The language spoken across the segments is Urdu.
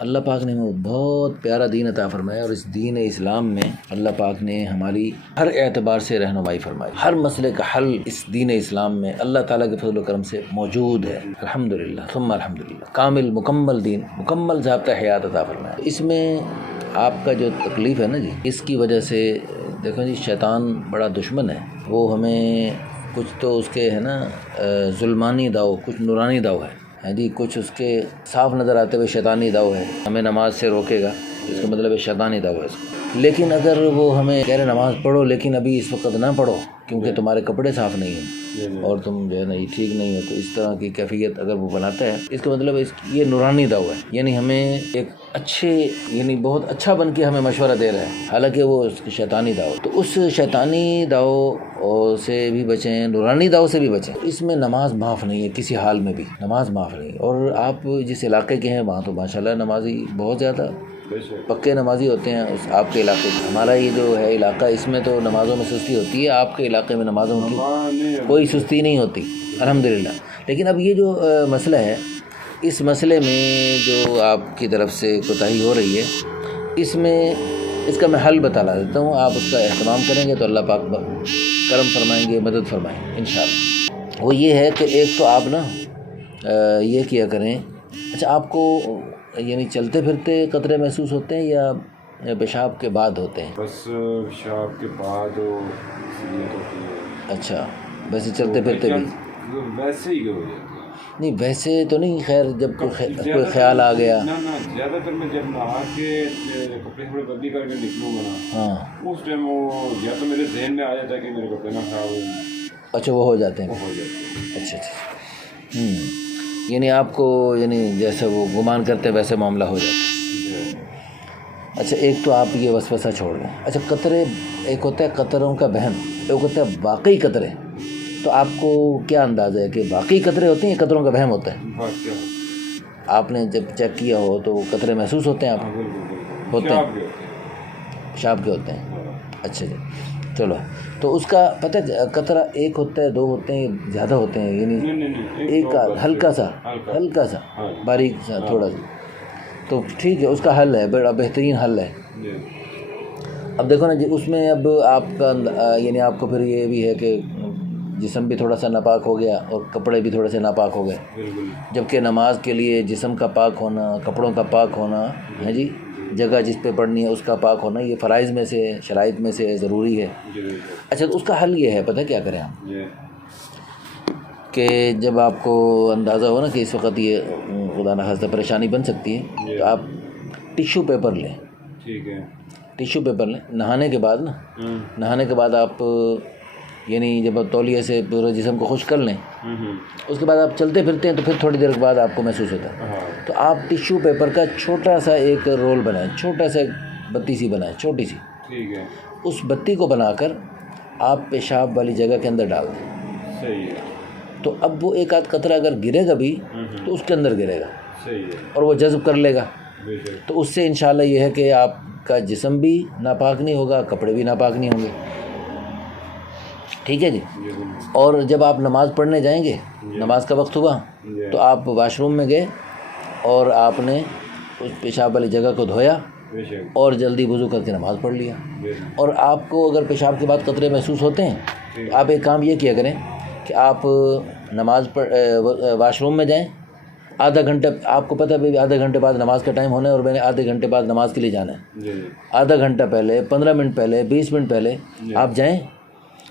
اللہ پاک نے ہمیں بہت پیارا دین عطا فرمایا، اور اس دین اسلام میں اللہ پاک نے ہماری ہر اعتبار سے رہنمائی فرمائی۔ ہر مسئلے کا حل اس دین اسلام میں اللہ تعالیٰ کے فضل و کرم سے موجود ہے، الحمدللہ ثم الحمدللہ۔ کامل مکمل دین، مکمل ضابطہ حیات عطا فرمایا۔ اس میں آپ کا جو تکلیف ہے نا جی، اس کی وجہ سے دیکھو جی، شیطان بڑا دشمن ہے، وہ ہمیں کچھ تو اس کے ہے نا ظلمانی داؤ، کچھ نورانی داؤ ہے جی، کچھ اس کے صاف نظر آتے ہوئے شیطانی داؤ ہے، ہمیں نماز سے روکے گا، اس کا مطلب ہے شیطانی داؤ ہے اس کو۔ لیکن اگر وہ ہمیں کہہ رہے نماز پڑھو لیکن ابھی اس وقت نہ پڑھو کیونکہ تمہارے کپڑے صاف نہیں ہیں اور تم جو ہے نا یہ ٹھیک نہیں ہو، تو اس طرح کی کیفیت اگر وہ بناتا ہے، اس کا مطلب یہ نورانی داؤ ہے، یعنی ہمیں ایک اچھے، یعنی بہت اچھا بن کے ہمیں مشورہ دے رہا ہے، حالانکہ وہ شیطانی داؤ۔ تو اس شیطانی داؤ سے بھی بچیں، نورانی داؤ سے بھی بچیں۔ اس میں نماز معاف نہیں ہے، کسی حال میں بھی نماز معاف نہیں ہے۔ اور آپ جس علاقے کے ہیں وہاں تو ماشاءاللہ نمازی بہت زیادہ پکے نمازی ہوتے ہیں، اس آپ کے علاقے میں۔ ہمارا یہ جو ہے علاقہ، اس میں تو نمازوں میں سستی ہوتی ہے، آپ کے علاقے میں نمازوں کی کوئی سستی نہیں ہوتی الحمدللہ۔ لیکن اب یہ جو مسئلہ ہے، اس مسئلے میں جو آپ کی طرف سے کوتاہی ہو رہی ہے، اس میں اس کا میں حل بتا دیتا ہوں، آپ اس کا اہتمام کریں گے تو اللہ پاک کرم فرمائیں گے، مدد فرمائیں گے انشاءاللہ۔ وہ یہ ہے کہ ایک تو آپ نا یہ کیا کریں، اچھا آپ کو یعنی چلتے پھرتے قطرے محسوس ہوتے ہیں یا پیشاب کے بعد ہوتے ہیں؟ بس پیشاب کے بعد ہوتی ہے۔ اچھا، ویسے چلتے پھرتے بھی ویسے ہی ہو جاتا ہے؟ نہیں ویسے تو نہیں، خیر جب کوئی خیال آ گیا۔ نہ زیادہ تر میں جب نہا کے کپڑے تھوڑے بدلی کر کے نکلوں گا نا، ہاں اس ٹائم وہ یا تو میرے ذہن میں آ جاتا ہے کہ میرے کپڑے نہ خراب ہو۔ اچھا، وہ ہو جاتے ہیں، ہو جاتے ہیں۔ اچھا اچھا، یعنی آپ کو یعنی جیسے وہ گمان کرتے ہیں ویسے معاملہ ہو جاتا ہے۔ اچھا، ایک تو آپ یہ وسوسہ چھوڑ دیں۔ اچھا، قطرے، ایک ہوتا ہے قطروں کا وہم، ایک ہوتا ہے واقعی قطرے، تو آپ کو کیا اندازہ ہے کہ واقعی قطرے ہوتے ہیں یا قطروں کا وہم ہوتا ہے؟ آپ نے جب چیک کیا ہو تو قطرے محسوس ہوتے ہیں آپ ہوتے ہیں، پیشاب کے ہوتے ہیں؟ اچھا جی، چلو، تو اس کا پتہ قطرہ ایک ہوتا ہے، دو ہوتے ہیں، زیادہ ہوتے ہیں؟ یعنی ایک ہلکا سا باریک سا تھوڑا سا، تو ٹھیک ہے، اس کا حل ہے، بڑا بہترین حل ہے۔ اب دیکھو نا جی، اس میں اب آپ کا یعنی آپ کو پھر یہ بھی ہے کہ جسم بھی تھوڑا سا ناپاک ہو گیا اور کپڑے بھی تھوڑے سے ناپاک ہو گئے، جبکہ نماز کے لیے جسم کا پاک ہونا، کپڑوں کا پاک ہونا ہے جی، جگہ جس پہ پڑھنی ہے اس کا پاک ہونا، یہ فرائض میں سے، شرائط میں سے ضروری ہے۔ اچھا، تو اس کا حل یہ ہے، پتہ کیا کریں ہم، کہ جب آپ کو اندازہ ہو نا کہ اس وقت یہ خدا نخواستہ پریشانی بن سکتی ہے، تو آپ ٹیشو پیپر لیں۔ ٹھیک ہے، ٹیشو پیپر لیں، نہانے کے بعد نا، نہانے کے بعد آپ یعنی جب تولیے سے پورے جسم کو خشک کر لیں، اس کے بعد آپ چلتے پھرتے ہیں تو پھر تھوڑی دیر کے بعد آپ کو محسوس ہوتا ہے، تو آپ ٹیشو پیپر کا چھوٹا سا ایک رول بنائیں، چھوٹا سا بتی سی بنائیں، چھوٹی سی، ٹھیک ہے، اس بتی کو بنا کر آپ پیشاب والی جگہ کے اندر ڈال دیں۔ صحیح ہے، تو اب وہ ایک آدھ قطرہ اگر گرے گا بھی تو اس کے اندر گرے گا، صحیح ہے، اور وہ جذب کر لے گا، بے شک، تو اس سے انشاءاللہ یہ ہے کہ آپ کا جسم بھی ناپاک نہیں ہوگا، کپڑے بھی ناپاک نہیں ہوں گے، ٹھیک ہے جی۔ اور جب آپ نماز پڑھنے جائیں گے، نماز کا وقت ہوا تو آپ واش روم میں گئے اور آپ نے اس پیشاب والی جگہ کو دھویا اور جلدی وضو کر کے نماز پڑھ لیا۔ اور آپ کو اگر پیشاب کے بعد قطرے محسوس ہوتے ہیں تو آپ ایک کام یہ کیا کریں کہ آپ نماز واش روم میں جائیں، آدھا گھنٹہ، آپ کو پتہ ہے آدھے گھنٹے بعد نماز کا ٹائم ہونا ہے اور میں نے آدھے گھنٹے بعد نماز کے لیے جانا ہے، آدھا گھنٹہ پہلے، 15 منٹ پہلے، 20 منٹ پہلے آپ جائیں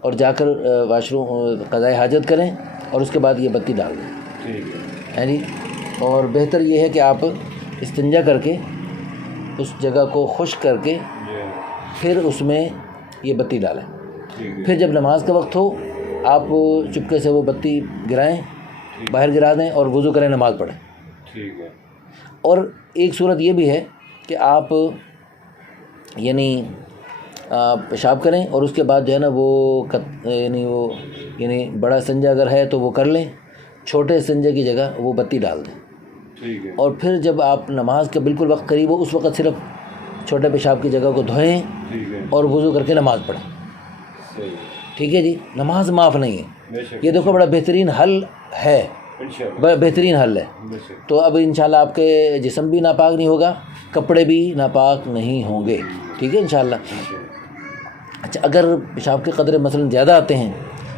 اور جا کر واش روم قضائے حاجت کریں اور اس کے بعد یہ بتی ڈال دیں، ہے جی۔ اور بہتر یہ ہے کہ آپ استنجا کر کے اس جگہ کو خشک کر کے پھر اس میں یہ بتی ڈالیں، پھر جب نماز کا وقت ہو آپ چپکے سے وہ بتی گرائیں، باہر گرا دیں اور وضو کریں، نماز پڑھیں، ٹھیک ہے۔ اور ایک صورت یہ بھی ہے کہ آپ یعنی پیشاب کریں اور اس کے بعد جو ہے نا وہ یعنی بڑا سنجا اگر ہے تو وہ کر لیں، چھوٹے سنجے کی جگہ وہ بتی ڈال دیں، ٹھیک ہے، اور پھر جب آپ نماز کے بالکل وقت قریب ہو اس وقت صرف چھوٹے پیشاب کی جگہ کو دھوئیں اور وضو کر کے نماز پڑھیں، صحیح، ٹھیک ہے جی۔ نماز معاف نہیں ہے، بے شک، یہ دیکھو بڑا بہترین حل ہے، انشاءاللہ بہترین حل ہے. تو اب انشاءاللہ آپ کے جسم بھی ناپاک نہیں ہوگا, کپڑے بھی ناپاک نہیں ہوں گے, ٹھیک ہے انشاءاللہ. اچھا, اگر پیشاب کے قطرے مثلاً زیادہ آتے ہیں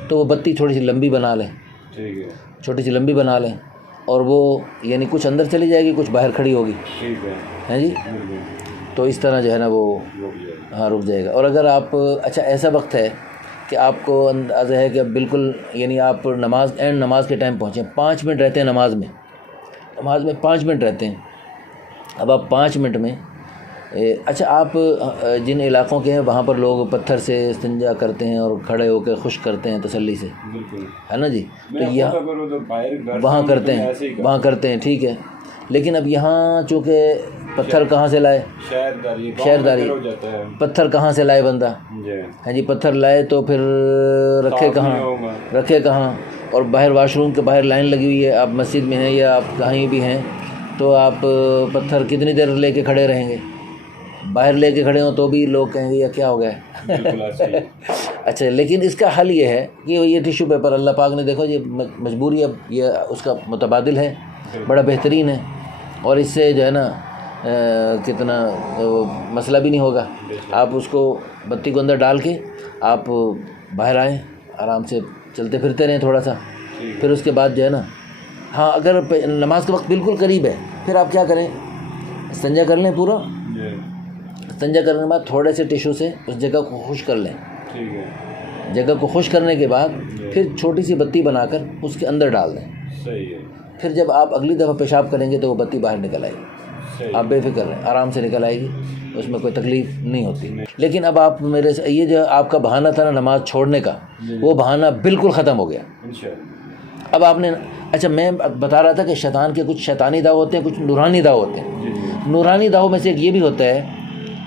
تو وہ بتی تھوڑی سی لمبی بنا لیں, ٹھیک ہے, چھوٹی سی لمبی بنا لیں, اور وہ یعنی کچھ اندر چلی جائے گی, کچھ باہر کھڑی ہوگی, ٹھیک ہے, ہیں جی. تو اس طرح جو ہے نا وہ ہاں رک جائے گا. اور اگر آپ اچھا ایسا وقت ہے کہ آپ کو اندازہ ہے کہ بالکل یعنی آپ نماز کے ٹائم پہنچے, 5 منٹ رہتے ہیں نماز میں 5 منٹ رہتے ہیں. اب آپ 5 منٹ میں اچھا آپ جن علاقوں کے ہیں وہاں پر لوگ پتھر سے استنجا کرتے ہیں اور کھڑے ہو کے خشک کرتے ہیں تسلی سے, ہے نا جی. تو یہاں وہاں کرتے ہیں ٹھیک ہے. لیکن اب یہاں چونکہ پتھر کہاں سے لائے, شہرداری, پتھر کہاں سے لائے بندہ, ہاں جی, پتھر لائے تو پھر رکھے کہاں. اور باہر واش روم کے باہر لائن لگی ہوئی ہے, آپ مسجد میں ہیں یا آپ کہیں بھی ہیں, تو آپ پتھر کتنی دیر لے کے کھڑے رہیں گے, باہر لے کے کھڑے ہوں تو بھی لوگ کہیں گے یہ کیا ہو گیا. اچھا, لیکن اس کا حل یہ ہے کہ یہ ٹیشو پیپر اللہ پاک نے دیکھو یہ مجبوری اب یہ اس کا متبادل ہے, بڑا بہترین ہے, اور اس سے جو ہے نا کتنا مسئلہ بھی نہیں ہوگا. آپ اس کو بتی کو اندر ڈال کے آپ باہر آئیں, آرام سے چلتے پھرتے رہیں تھوڑا سا. پھر اس کے بعد جو ہے نا ہاں اگر نماز کا وقت بالکل قریب ہے پھر آپ کیا کریں, استنجا کر لیں پورا. استنجا کرنے کے بعد تھوڑے سے ٹیشو سے اس جگہ کو خشک کر لیں. جگہ کو خشک کرنے کے بعد پھر چھوٹی سی بتی بنا کر اس کے اندر ڈال دیں. پھر جب آپ اگلی دفعہ پیشاب کریں گے تو وہ بتی باہر نکل آئے گی, آپ بے فکر رہیں, آرام سے نکل آئے گی, اس میں کوئی تکلیف نہیں ہوتی. لیکن اب آپ میرے سے یہ جو آپ کا بہانہ تھا نا نماز چھوڑنے کا, وہ بہانہ بالکل ختم ہو گیا. اب آپ نے اچھا میں بتا رہا تھا کہ شیطان کے کچھ شیطانی داؤ ہوتے ہیں, کچھ نورانی داؤ ہوتے ہیں. نورانی داؤ میں سے ایک یہ بھی ہوتا ہے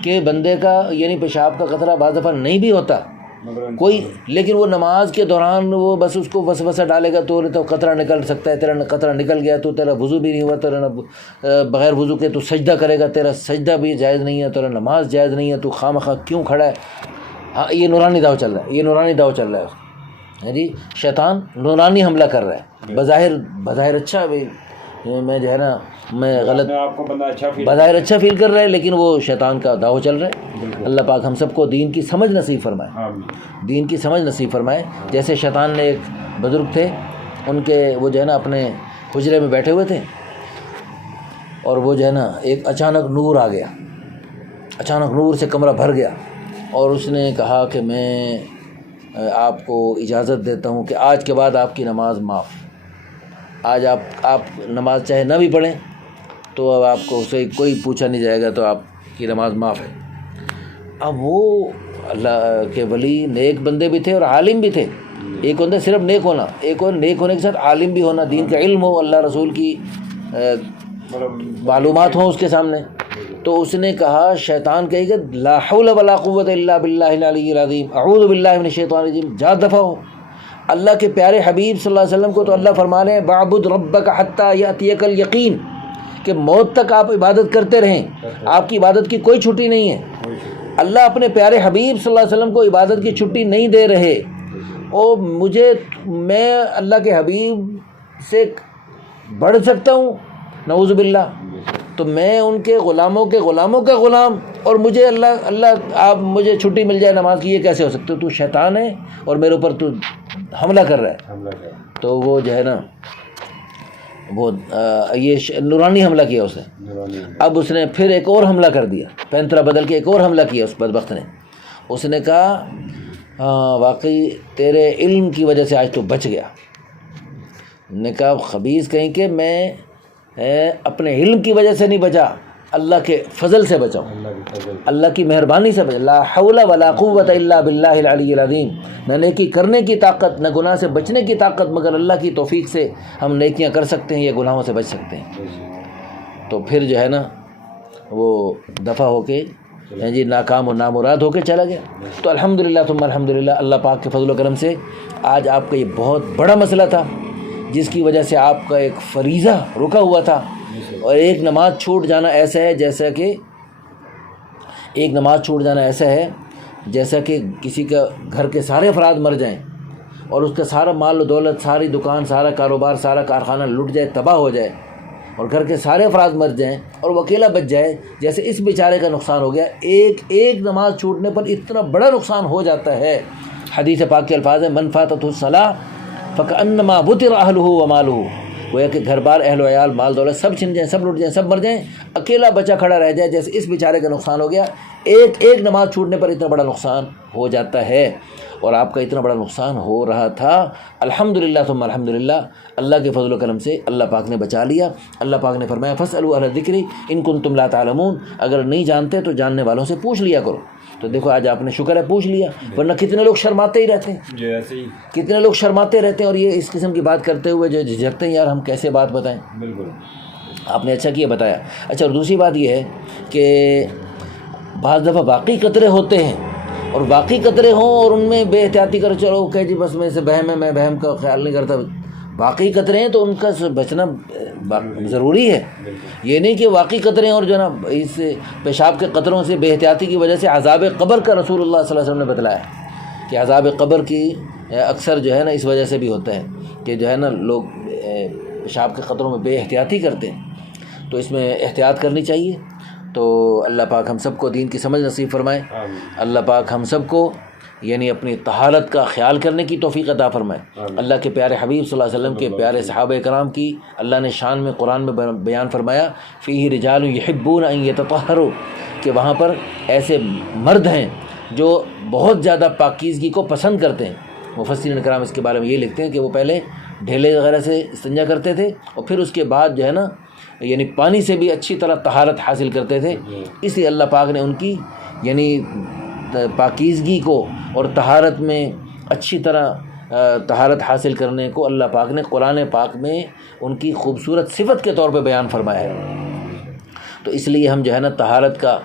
کہ بندے کا یعنی پیشاب کا قطرہ بعض دفعہ نہیں بھی ہوتا کوئی, لیکن وہ نماز کے دوران وہ بس اس کو وسوسہ ڈالے گا تو قطرہ نکل سکتا ہے, تیرا قطرہ نکل گیا تو تیرا وضو بھی نہیں ہوا, تیرا بغیر وضو کے تو سجدہ کرے گا, تیرا سجدہ بھی جائز نہیں ہے, تیرا نماز جائز نہیں ہے, تو خواہ مخواہ کیوں کھڑا ہے. ہاں یہ نورانی داؤ چل رہا ہے, یہ نورانی داؤ چل رہا ہے جی. شیطان نورانی حملہ کر رہا ہے, بظاہر اچھا میں جو ہے نا میں غلط بظاہر اچھا فیل کر رہا ہے, لیکن وہ شیطان کا داؤ چل رہا ہے. اللہ پاک ہم سب کو دین کی سمجھ نصیب فرمائے, دین کی سمجھ نصیب فرمائے. جیسے شیطان نے ایک بزرگ تھے, ان کے وہ جو ہے نا اپنے حجرے میں بیٹھے ہوئے تھے, اور وہ جو ہے نا ایک اچانک نور آ گیا, اچانک نور سے کمرہ بھر گیا, اور اس نے کہا کہ میں آپ کو اجازت دیتا ہوں کہ آج کے بعد آپ کی نماز معاف. آج آپ نماز چاہے نہ بھی پڑھیں تو اب آپ کو اسے کوئی پوچھا نہیں جائے گا, تو آپ کی نماز معاف ہے. اب وہ اللہ کے ولی نیک بندے بھی تھے اور عالم بھی تھے. ایک ہوتا ہے صرف نیک ہونا, ایک اور نیک ہونے کے ساتھ عالم بھی ہونا, دین کا علم ہو, اللہ رسول کی معلومات ہوں اس کے سامنے. تو اس نے کہا, شیطان کہے گا لا حول ولا قوت الا باللہ العلی العظیم, اعوذ باللہ من الشیطان الرجیم, جا دفع ہو. اللہ کے پیارے حبیب صلی اللہ علیہ وسلم کو تو اللہ فرما رہے ہیں وَاعْبُدْ رَبَّكَ حَتَّى يَأْتِيَكَ الْيَقِينُ, کہ موت تک آپ عبادت کرتے رہیں, آپ کی عبادت کی کوئی چھٹی نہیں ہے. اللہ اپنے پیارے حبیب صلی اللہ علیہ وسلم کو عبادت کی چھٹی نہیں دے رہے. اور میں اللہ کے حبیب سے بڑھ سکتا ہوں نعوذ باللہ, تو میں ان کے غلاموں کا غلام, اور مجھے اللہ آپ مجھے چھٹی مل جائے نماز کی, یہ کیسے ہو سکتا ہے؟ تو شیطان ہے اور میرے اوپر تو حملہ کر رہا ہے. تو وہ جو ہے نا وہ یہ نورانی حملہ کیا اس نے. اب اس نے پھر ایک اور حملہ کر دیا, پینترا بدل کے ایک اور حملہ کیا اس بدبخت نے. اس نے کہا واقعی تیرے علم کی وجہ سے آج تو بچ گیا. نے کہا خبیث کہیں کہ میں اپنے علم کی وجہ سے نہیں بچا, اللہ کے فضل سے بچاؤں, اللہ کی مہربانی سے بچا. لا حول ولا قوت الا باللہ العلی العظیم, نہ نیکی کرنے کی طاقت نہ گناہ سے بچنے کی طاقت, مگر اللہ کی توفیق سے ہم نیکیاں کر سکتے ہیں یا گناہوں سے بچ سکتے ہیں. تو پھر جو ہے نا وہ دفع ہو کے جی ناکام و نامراد ہو کے چلا گیا. تو الحمدللہ ثم الحمدللہ, اللہ پاک کے فضل و کرم سے آج آپ کا یہ بہت بڑا مسئلہ تھا جس کی وجہ سے آپ کا ایک فریضہ رکا ہوا تھا, اور ایک نماز چھوٹ جانا ایسا ہے جیسا کہ کسی کا گھر کے سارے افراد مر جائیں, اور اس کا سارا مال و دولت، ساری دکان، سارا کاروبار، سارا کارخانہ لٹ جائے، تباہ ہو جائے، اور گھر کے سارے افراد مر جائیں اور وہ اکیلا بچ جائے، جیسے اس بیچارے کا نقصان ہو گیا، ایک نماز چھوٹنے پر اتنا بڑا نقصان ہو جاتا ہے۔ حدیث پاک کے الفاظ ہیں من فاتتہ الصلاۃ فکأنما وطر اہلہ ومالہ، گویا کہ گھر بار، اہل و عیال، مال دولت سب چھن جائیں، سب لٹ جائیں، سب مر جائیں، اکیلا بچہ کھڑا رہ جائے، جیسے اس بیچارے کا نقصان ہو گیا۔ ایک نماز چھوٹنے پر اتنا بڑا نقصان ہو جاتا ہے، اور آپ کا اتنا بڑا نقصان ہو رہا تھا، الحمدللہ ثم الحمدللہ، اللہ کے فضل و کرم سے اللہ پاک نے بچا لیا۔ اللہ پاک نے فرمایا فاسألوا اہل الذکر ان کنتم لا تعلمون، اگر نہیں جانتے تو جاننے والوں سے پوچھ لیا کرو۔ تو دیکھو آج آپ نے شکر ہے پوچھ لیا، ورنہ کتنے لوگ شرماتے ہی رہتے ہیں، جی ایسے ہی کتنے لوگ شرماتے رہتے ہیں، اور یہ اس قسم کی بات کرتے ہوئے جو جھجکتے ہیں، یار ہم کیسے بات بتائیں۔ بالکل آپ نے اچھا کیا بتایا۔ اچھا، اور دوسری بات یہ ہے کہ بعض دفعہ واقعی قطرے ہوتے ہیں، اور واقعی قطرے ہوں اور ان میں بے احتیاطی کرو، چلو کہ جی بس میں سے بہم ہے، میں بہم کا خیال نہیں کرتا، واقعی قطرے ہیں تو ان کا بچنا ضروری ہے۔ یہ نہیں کہ واقعی قطرے ہیں اور جو ہے نا اس پیشاب کے قطروں سے بے احتیاطی کی وجہ سے عذاب قبر کا رسول اللہ صلی اللہ علیہ وسلم نے بتلایا کہ عذاب قبر کی اکثر جو ہے نا اس وجہ سے بھی ہوتا ہے کہ جو ہے نا لوگ پیشاب کے قطروں میں بے احتیاطی کرتے ہیں، تو اس میں احتیاط کرنی چاہیے۔ تو اللہ پاک ہم سب کو دین کی سمجھ نصیب فرمائے، اللہ پاک ہم سب کو یعنی اپنی طہارت کا خیال کرنے کی توفیق عطا فرمائے۔ اللہ کے پیارے حبیب صلی اللہ علیہ وسلم کے پیارے صحابہ کرام کی اللہ نے شان میں قرآن میں بیان فرمایا فیہ رجال یحبون ان یتطہروا، کہ وہاں پر ایسے مرد ہیں جو بہت زیادہ پاکیزگی کو پسند کرتے ہیں۔ مفسرین کرام اس کے بارے میں یہ لکھتے ہیں کہ وہ پہلے ڈھیلے وغیرہ سے استنجا کرتے تھے، اور پھر اس کے بعد جو ہے نا یعنی پانی سے بھی اچھی طرح طہارت حاصل کرتے تھے، اس لیے اللہ پاک نے ان کی یعنی پاکیزگی کو اور طہارت میں اچھی طرح طہارت حاصل کرنے کو اللہ پاک نے قرآن پاک میں ان کی خوبصورت صفت کے طور پہ بیان فرمایا ہے۔ تو اس لیے ہم جو ہے نا طہارت کا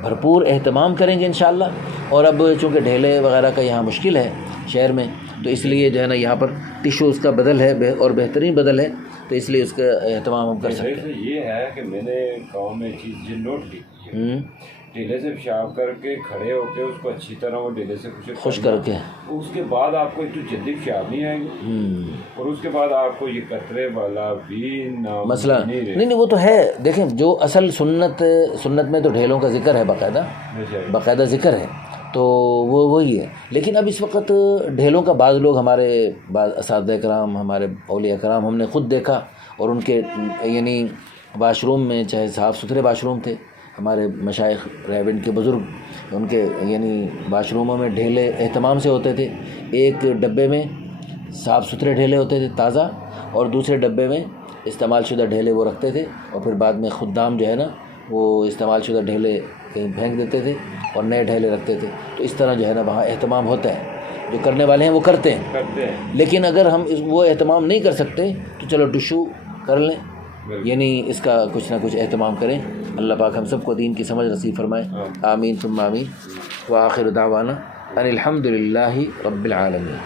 بھرپور اہتمام کریں گے انشاءاللہ۔ اور اب چونکہ ڈھیلے وغیرہ کا یہاں مشکل ہے شہر میں، تو اس لیے جو ہے نا یہاں پر ٹیشو اس کا بدل ہے اور بہترین بدل ہے، تو اس لیے اس کا اہتمام ہم کر سکتے ہیں۔ یہ ہے کہ میں نے گاؤں میں چیز نوٹ کی، ڈھیلے سے پیشاب کر کے کھڑے ہو کے اس کو اچھی طرح وہ ڈھیلے سے خشک کر کے، اس کے بعد آپ کو اتنی جلدی پیشاب نہیں آئے گی، اور اس کے بعد آپ کو یہ قطرے والا بھی مسئلہ نہیں وہ تو ہے۔ دیکھیں جو اصل سنت میں تو ڈھیلوں کا ذکر ہے، باقاعدہ ذکر ہے، تو وہ وہی ہے۔ لیکن اب اس وقت ڈھیلوں کا بعض لوگ، ہمارے بعض اساتذہ کرام، ہمارے اولیاء کرام، ہم نے خود دیکھا، اور ان کے یعنی واش روم میں چاہے صاف ستھرے واش روم تھے، ہمارے مشائخ ریونڈ کے بزرگ، ان کے یعنی واش روموں میں ڈھیلے اہتمام سے ہوتے تھے، ایک ڈبے میں صاف ستھرے ڈھیلے ہوتے تھے تازہ، اور دوسرے ڈبے میں استعمال شدہ ڈھیلے وہ رکھتے تھے، اور پھر بعد میں خدام جو ہے نا وہ استعمال شدہ ڈھیلے کہیں پھینک دیتے تھے اور نئے ڈھیلے رکھتے تھے۔ تو اس طرح جو ہے نا وہاں اہتمام ہوتا ہے، جو کرنے والے ہیں وہ کرتے ہیں، لیکن اگر ہم وہ اہتمام نہیں کر سکتے تو چلو ٹشو کر لیں، یعنی اس کا کچھ نہ کچھ اہتمام کریں۔ اللہ پاک ہم سب کو دین کی سمجھ نصیب فرمائے، آمین ثم آمین، وآخر دعوانا ان الحمد للہ رب العالمین۔